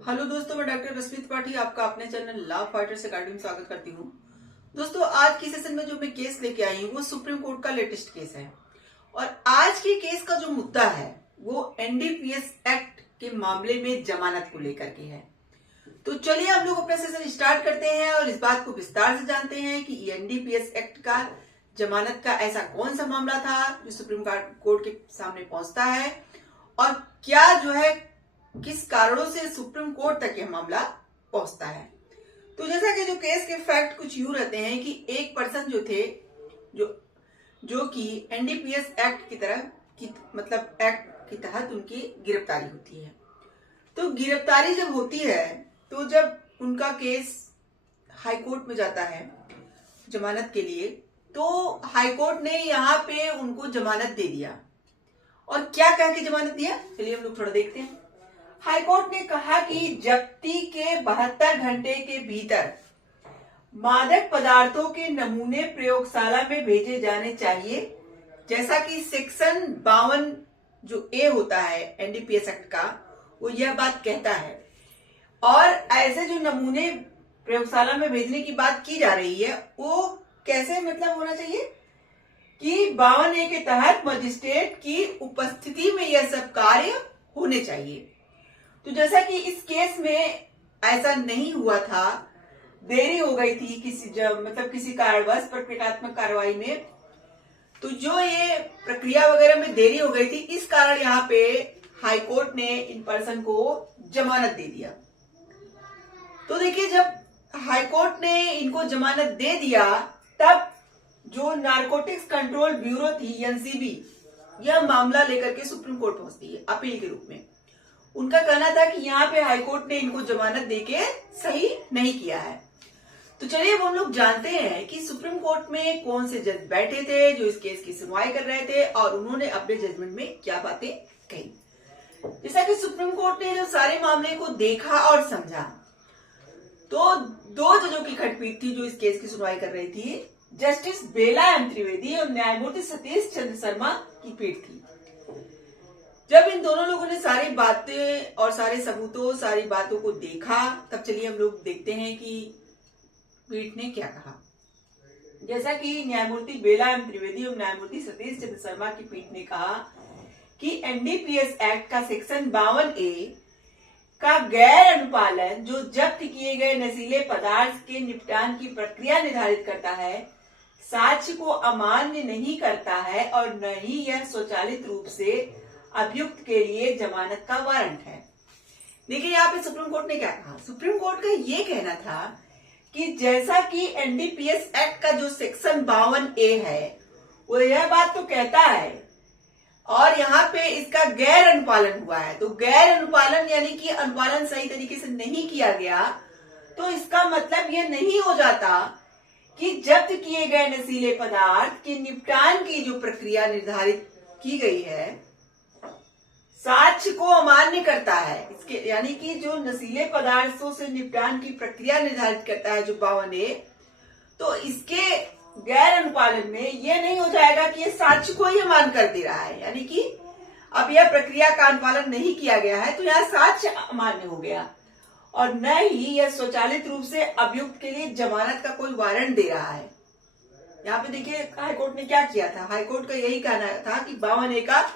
Hello दोस्तों, मैं doctor रश्मि त्रिपाठी आपका अपने चैनल लव फाइटर्स अकेडमी में स्वागत करती हूँ। दोस्तों, आज की सेशन में जो मैं केस लेके आई हूँ वो सुप्रीम कोर्ट का लेटेस्ट केस है। और आज के केस का जो मुद्दा है वो एनडीपीएस एक्ट के मामले में जमानत को लेकर के है। तो चलिए हम लोग अपना सेशन स्टार्ट करते हैं और इस बात को विस्तार से जानते हैं कि एनडीपीएस एक्ट का जमानत का ऐसा कौन सा मामला था जो सुप्रीम कोर्ट के सामने पहुंचता है और क्या जो है किस कारणों से सुप्रीम कोर्ट तक यह मामला पहुंचता है। तो जैसा कि जो केस के फैक्ट कुछ यूं रहते हैं कि एक पर्सन जो थे जो कि एनडीपीएस एक्ट की तरह मतलब एक्ट के तहत उनकी गिरफ्तारी होती है। तो गिरफ्तारी जब होती है तो जब उनका केस हाई कोर्ट में जाता है जमानत के लिए, तो हाई कोर्ट ने यहाँ पे उनको जमानत दे दिया। और क्या कह के जमानत दिया, चलिए हम लोग थोड़ा देखते हैं। हाईकोर्ट ने कहा कि जब्ती के 72 घंटे के भीतर मादक पदार्थों के नमूने प्रयोगशाला में भेजे जाने चाहिए, जैसा कि सेक्शन 52 जो ए होता है एनडीपीएस एक्ट का वो यह बात कहता है। और ऐसे जो नमूने प्रयोगशाला में भेजने की बात की जा रही है वो कैसे मतलब होना चाहिए कि 52 ए के तहत मजिस्ट्रेट की उपस्थिति में यह सब कार्य होने चाहिए। तो जैसा कि इस केस में ऐसा नहीं हुआ था, देरी हो गई थी किसी कारणवश प्रक्रियात्मक कार्रवाई में, तो जो ये प्रक्रिया वगैरह में देरी हो गई थी इस कारण यहाँ पे हाई कोर्ट ने इन पर्सन को जमानत दे दिया। तो देखिए, जब हाई कोर्ट ने इनको जमानत दे दिया तब जो नारकोटिक्स कंट्रोल ब्यूरो थी एनसीबी, यह मामला लेकर के सुप्रीम कोर्ट पहुंचती है अपील के रूप में। उनका कहना था कि यहाँ पे हाईकोर्ट ने इनको जमानत देके सही नहीं किया है। तो चलिए अब हम लोग जानते हैं कि सुप्रीम कोर्ट में कौन से जज बैठे थे जो इस केस की सुनवाई कर रहे थे और उन्होंने अपने जजमेंट में क्या बातें कही। जैसा कि सुप्रीम कोर्ट ने जो सारे मामले को देखा और समझा, तो 2 जजों की खंडपीठ थी जो इस केस की सुनवाई कर रही थी। जस्टिस बेला एम त्रिवेदी और न्यायमूर्ति सतीश चंद्र शर्मा की पीठ थी। जब इन दोनों लोगों ने सारी बातें और सारे सबूतों सारी बातों को देखा, तब चलिए हम लोग देखते हैं कि पीठ ने क्या कहा। जैसा कि न्यायमूर्ति बेला एम त्रिवेदी और न्यायमूर्ति सतीश चंद्र शर्मा की पीठ ने कहा कि एनडीपीएस एक्ट का सेक्शन 52 ए का गैर अनुपालन जो जब्त किए गए नशीले पदार्थ के निपटान की प्रक्रिया निर्धारित करता है, साक्ष्य को अमान्य नहीं करता है और न ही यह स्वचालित रूप से अभियुक्त के लिए जमानत का वारंट है। देखिए, यहाँ पे सुप्रीम कोर्ट ने क्या कहा। सुप्रीम कोर्ट का ये कहना था कि जैसा कि एनडीपीएस एक्ट का जो सेक्शन 52 ए है वो यह बात तो कहता है और यहाँ पे इसका गैर अनुपालन हुआ है, तो गैर अनुपालन यानी कि अनुपालन सही तरीके से नहीं किया गया, तो इसका मतलब यह नहीं हो जाता कि जब्त किए गए नशीले पदार्थ के निपटान की जो प्रक्रिया निर्धारित की गई है साक्ष्य को अमान्य करता है। इसके यानी कि जो नशीले पदार्थों से निपटान की प्रक्रिया निर्धारित करता है जो 52 ए, तो इसके गैर अनुपालन में यह नहीं हो जाएगा कि यह साक्ष्य को ही अमान्य कर दे रहा है, यानी कि अब यह प्रक्रिया का अनुपालन नहीं किया गया है तो यह साक्ष्य अमान्य हो गया और न ही यह स्वचालित रूप से अभियुक्त के लिए जमानत का कोई वारंट दे रहा है। यहाँ पे देखिए हाईकोर्ट ने क्या किया था। हाईकोर्ट का यही कहना था कि 52 ए का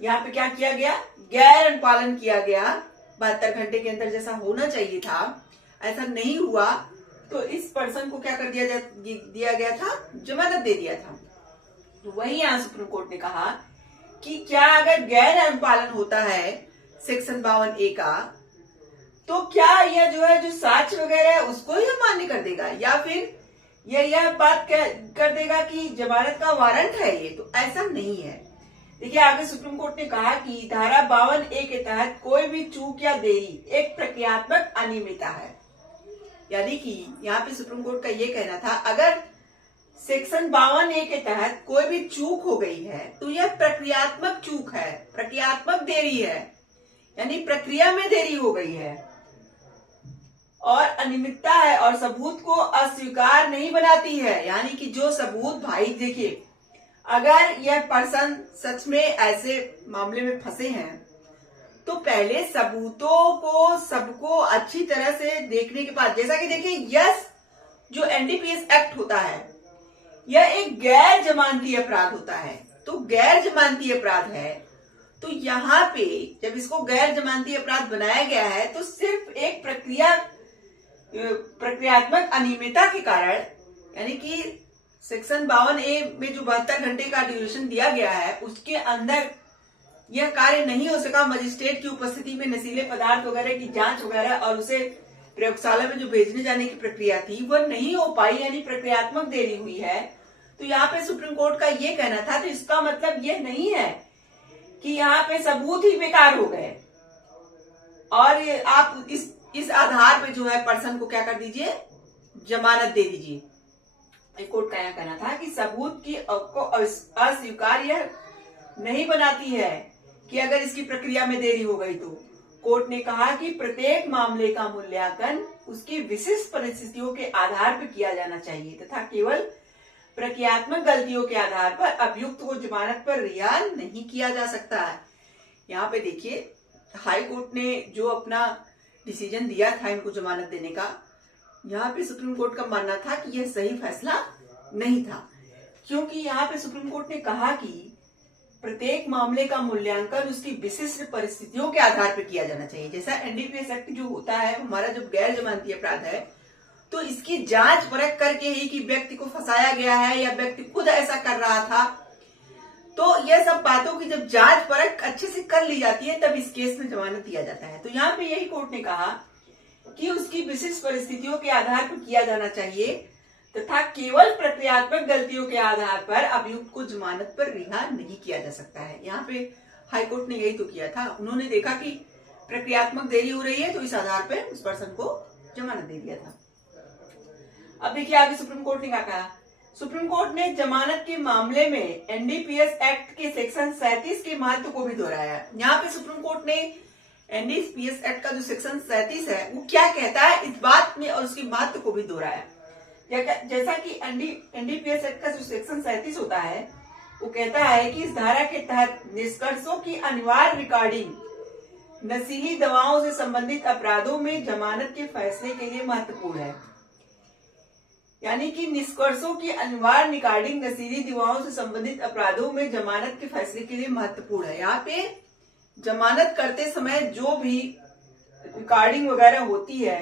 यहाँ पे क्या किया गया, गैर अनुपालन किया गया। 72 घंटे के अंदर जैसा होना चाहिए था ऐसा नहीं हुआ, तो इस पर्सन को क्या कर दिया गया था, जमानत दे दिया था। तो वही यहाँ सुप्रीम कोर्ट ने कहा कि क्या अगर गैर अनुपालन होता है सेक्शन 52 ए का, तो क्या यह जो साक्ष्य वगैरह है उसको ही मान्य कर देगा या फिर यह बात कर देगा कि जमानत का वारंट है ये, तो ऐसा नहीं है। देखिए आगे सुप्रीम कोर्ट ने कहा कि धारा 52 ए के तहत कोई भी चूक या देरी एक प्रक्रियात्मक अनियमितता है, यानी कि यहाँ पे सुप्रीम कोर्ट का ये कहना था अगर सेक्शन 52 ए के तहत कोई भी चूक हो गई है तो यह प्रक्रियात्मक चूक है, प्रक्रियात्मक देरी है, यानी प्रक्रिया में देरी हो गई है और अनियमितता है और सबूत को अस्वीकार नहीं बनाती है। यानी कि जो सबूत, भाई देखिए, अगर यह पर्सन सच में ऐसे मामले में फंसे हैं तो पहले सबूतों को सबको अच्छी तरह से देखने के बाद, जैसा कि देखिए यस जो एनडीपीएस एक्ट होता है यह एक गैर जमानती अपराध होता है। तो गैर जमानती अपराध है, तो यहाँ पे जब इसको गैर जमानती अपराध बनाया गया है तो सिर्फ एक प्रक्रियात्मक अनियमितता के कारण, यानी कि सेक्शन 52A में जो 72 घंटे का ड्यूरेशन दिया गया है उसके अंदर यह कार्य नहीं हो सका, मजिस्ट्रेट की उपस्थिति में नशीले पदार्थ वगैरह की जांच वगैरह और उसे प्रयोगशाला में जो भेजने जाने की प्रक्रिया थी वह नहीं हो पाई, यानी प्रक्रियात्मक देरी हुई है। तो यहाँ पे सुप्रीम कोर्ट का ये कहना था। तो इसका मतलब यह नहीं है कि यहाँ पे सबूत ही बेकार हो गए और आप इस आधार पे जो है पर्सन को क्या कर दीजिए, जमानत दे दीजिए। कोर्ट का यह कहना था कि सबूत की को अस्वीकार्य नहीं बनाती है कि अगर इसकी प्रक्रिया में देरी हो गई तो। कोर्ट ने कहा कि प्रत्येक मामले का मूल्यांकन उसकी विशिष्ट परिस्थितियों के आधार पर किया जाना चाहिए तथा केवल प्रक्रियात्मक गलतियों के आधार पर अभियुक्त को जमानत पर रिहा नहीं किया जा सकता है। यहाँ पे देखिए हाई कोर्ट ने जो अपना डिसीजन दिया था इनको जमानत देने का, यहाँ पे सुप्रीम कोर्ट का मानना था कि यह सही फैसला नहीं था, क्योंकि यहाँ पे सुप्रीम कोर्ट ने कहा कि प्रत्येक मामले का मूल्यांकन उसकी विशिष्ट परिस्थितियों के आधार पर किया जाना चाहिए। जैसा एनडीपीएस एक्ट जो होता है हमारा जब गैर जमानती अपराध है तो इसकी जांच परख करके ही कि व्यक्ति को फंसाया गया है या व्यक्ति खुद ऐसा कर रहा था, तो यह सब बातों की जब जांच परख अच्छे से कर ली जाती है तब इस केस में जमानत दिया जाता है। तो यहाँ पे यही कोर्ट ने कहा कि उसकी विशिष्ट परिस्थितियों के आधार पर किया जाना चाहिए तथा केवल प्रक्रियात्मक गलतियों के आधार पर अभियुक्त को जमानत पर रिहा नहीं किया जा सकता है। यहाँ पे हाईकोर्ट ने यही तो किया था, उन्होंने देखा कि प्रक्रियात्मक देरी हो रही है तो इस आधार पर उस पर्सन को जमानत दे दिया था। अब देखिए आगे सुप्रीम कोर्ट ने क्या कहा। सुप्रीम कोर्ट ने जमानत के मामले में एनडीपीएस एक्ट के सेक्शन 37 के महत्व को भी दोहराया। यहाँ पे सुप्रीम कोर्ट ने एनडीपीएस एक्ट का जो सेक्शन 37 है वो क्या कहता है इस बात में और उसके महत्व को भी दोहराया। जैसा कि एनडीपीएस एक्ट का जो सेक्शन 37 होता है वो कहता है कि इस धारा के तहत निष्कर्षों की अनिवार्य रिकॉर्डिंग नशीली दवाओं से संबंधित अपराधों में जमानत के फैसले के लिए महत्वपूर्ण है। यानी कि निष्कर्षों की अनिवार्य रिकॉर्डिंग नशीली दवाओं से संबंधित अपराधों में जमानत के फैसले के लिए महत्वपूर्ण है। यहाँ पे जमानत करते समय जो भी रिकॉर्डिंग वगैरह होती है,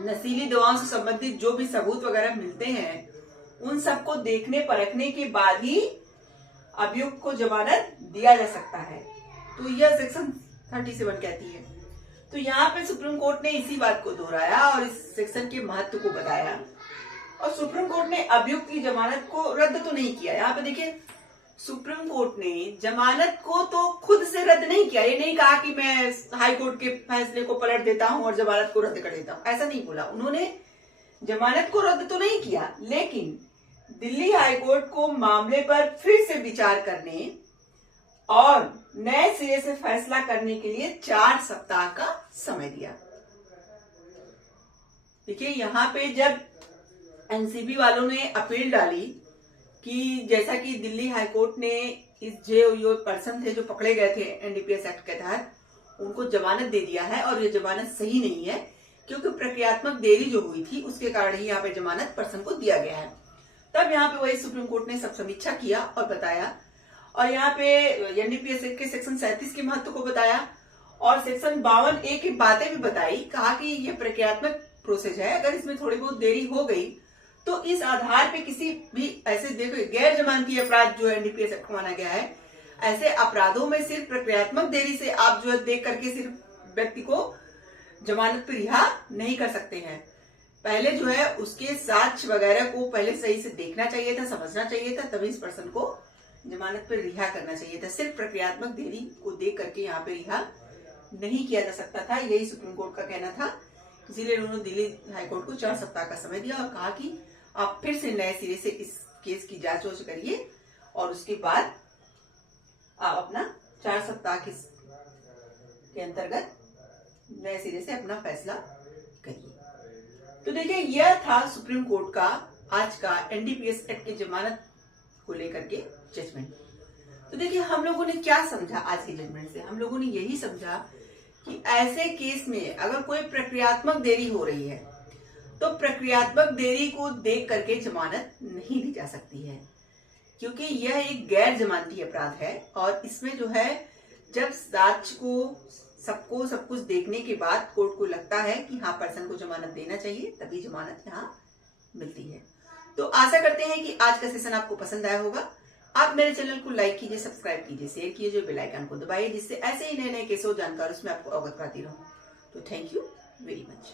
नशीली दवाओं से संबंधित जो भी सबूत वगैरह मिलते हैं, उन सबको देखने परखने के बाद ही अभियुक्त को जमानत दिया जा सकता है। तो यह सेक्शन 37 कहती है। तो यहाँ पे सुप्रीम कोर्ट ने इसी बात को दोहराया और इस सेक्शन के महत्व को बताया और सुप्रीम कोर्ट ने अभियुक्त की जमानत को रद्द तो नहीं किया। यहाँ पे देखिए सुप्रीम कोर्ट ने जमानत को तो खुद से रद्द नहीं किया। ये नहीं कहा कि मैं हाई कोर्ट के फैसले को पलट देता हूं और जमानत को रद्द कर देता हूं, ऐसा नहीं बोला। उन्होंने जमानत को रद्द तो नहीं किया, लेकिन दिल्ली हाई कोर्ट को मामले पर फिर से विचार करने और नए सिरे से फैसला करने के लिए 4 सप्ताह का समय दिया। देखिए यहाँ पे जब एनसीबी वालों ने अपील डाली कि जैसा कि दिल्ली हाईकोर्ट ने इस जो पर्सन थे जो पकड़े गए थे एनडीपीएस एक्ट के तहत, उनको जमानत दे दिया है और ये जमानत सही नहीं है क्योंकि प्रक्रियात्मक देरी जो हुई थी उसके कारण ही यहाँ पे जमानत पर्सन को दिया गया है। तब यहाँ पे वही सुप्रीम कोर्ट ने सब समीक्षा किया और बताया और यहाँ पे एनडीपीएस एक्ट के सेक्शन 37 के महत्व को बताया और सेक्शन 52A की बातें भी बताई। कहा कि ये प्रक्रियात्मक प्रोसेस है, अगर इसमें थोड़ी बहुत देरी हो गई तो इस आधार पे किसी भी ऐसे देखो गैर जमानती अपराध जो एनडीपीएस एक्ट माना गया है, ऐसे अपराधों में सिर्फ प्रक्रियात्मक देरी से आप जो है देख करके सिर्फ व्यक्ति को जमानत पर रिहा नहीं कर सकते हैं। पहले जो है उसके साक्ष्य वगैरह को पहले सही से देखना चाहिए था, समझना चाहिए था, तभी इस पर्सन को जमानत पर रिहा करना चाहिए था। सिर्फ प्रक्रियात्मक देरी को देख करके यहाँ पे रिहा नहीं किया जा सकता था, यही सुप्रीम कोर्ट का कहना था। इसीलिए उन्होंने दिल्ली हाईकोर्ट को 4 सप्ताह का समय दिया और कहा कि आप फिर से नए सिरे से इस केस की जांच करिए और उसके बाद आप अपना 4 सप्ताह के अंतर्गत नए सिरे से अपना फैसला करिए। तो देखिए यह था सुप्रीम कोर्ट का आज का एनडीपीएस एक्ट की जमानत को लेकर के जजमेंट। तो देखिए हम लोगों ने क्या समझा आज के जजमेंट से, हम लोगों ने यही समझा कि ऐसे केस में अगर कोई प्रक्रियात्मक देरी हो रही है तो प्रक्रियात्मक देरी को देख करके जमानत नहीं दी जा सकती है, क्योंकि यह एक गैर जमानती अपराध है। और इसमें जो है जब साक्ष्य को सबको सब कुछ देखने के बाद कोर्ट को लगता है कि हाँ पर्सन को जमानत देना चाहिए, तभी जमानत यहाँ मिलती है। तो आशा करते हैं कि आज का सेशन आपको पसंद आया होगा। आप मेरे चैनल को लाइक कीजिए, सब्सक्राइब कीजिए, शेयर कीजिए, बेल आइकन को दबाइए, जिससे ऐसे ही नए नए केसों जानकारी उसमें आपको अवगत कराती रहूं। तो थैंक यू वेरी मच।